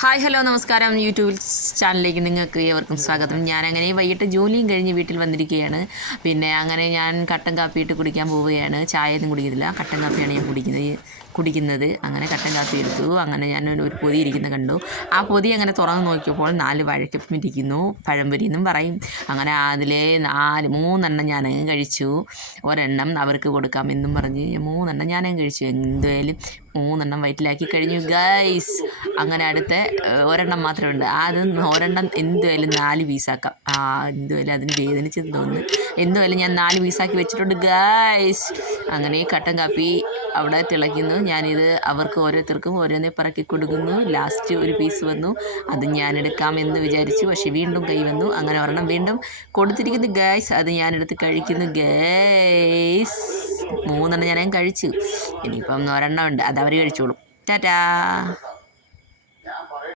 Hi hello നമസ്കാരം. YouTube ചാനലിലേക്ക് നിങ്ങൾക്ക് ഏവർക്കും സ്വാഗതം. ഞാനങ്ങനെ വൈകിട്ട് ജോലിയും കഴിഞ്ഞ് വീട്ടിൽ വന്നിരിക്കുകയാണ്. പിന്നെ അങ്ങനെ ഞാൻ കട്ടൻ കാപ്പി ഇട്ട് കുടിക്കാൻ പോവുകയാണ്. ചായയൊന്നും കുടിക്കുന്നില്ല, കട്ടൻ കാപ്പിയാണ് ഞാൻ കുടിക്കുന്നത്. അങ്ങനെ കട്ടൻ കാപ്പി എടുത്തു. അങ്ങനെ ഞാൻ ഒരു പൊതി ഇരിക്കുന്നത് കണ്ടു. ആ പൊതി അങ്ങനെ തുറന്ന് നോക്കിയപ്പോൾ 4 വാഴയ്ക്കപ്പം ഇരിക്കുന്നു. പഴംപൊരി എന്നും പറയും. അങ്ങനെ അതിലെ 3 ഞാൻ കഴിച്ചു. ഒരെണ്ണം അവർക്ക് കൊടുക്കാമെന്നും പറഞ്ഞ് 3 ഞാൻ കഴിച്ചു. എന്തായാലും 3 വയറ്റിലാക്കി കഴിഞ്ഞു ഗൈസ്. അങ്ങനെ അടുത്ത ഒരെണ്ണം മാത്രമുണ്ട്. അത് ഒരെണ്ണം എന്തുമായാലും 4 പീസാക്കാം. എന്തുമായാലും അതിന് വേദനിച്ചെന്ന് തോന്നുന്നു. എന്തുമായാലും ഞാൻ 4 പീസാക്കി വെച്ചിട്ടുണ്ട് ഗൈസ്. അങ്ങനെ കട്ടൻ കാപ്പി അവിടെ തിളയ്ക്കുന്നു. ഞാനിത് അവർക്ക് ഓരോരുത്തർക്കും ഓരോന്നേ പറക്കി കൊടുക്കുന്നു. ലാസ്റ്റ് ഒരു പീസ് വന്നു. അത് ഞാൻ എടുക്കാമെന്ന് വിചാരിച്ചു. പക്ഷെ വീണ്ടും കൈ വന്നു. അങ്ങനെ ഒരെണ്ണം വീണ്ടും കൊടുത്തിരിക്കുന്നു ഗൈസ്. അത് ഞാനെടുത്ത് കഴിക്കുന്നു ഗൈസ്. 3 ഞാൻ കഴിച്ചു. ഇനിയിപ്പം ഒരെണ്ണം ഉണ്ട്, അത് അവർ കഴിച്ചോളും. ടാറ്റാ.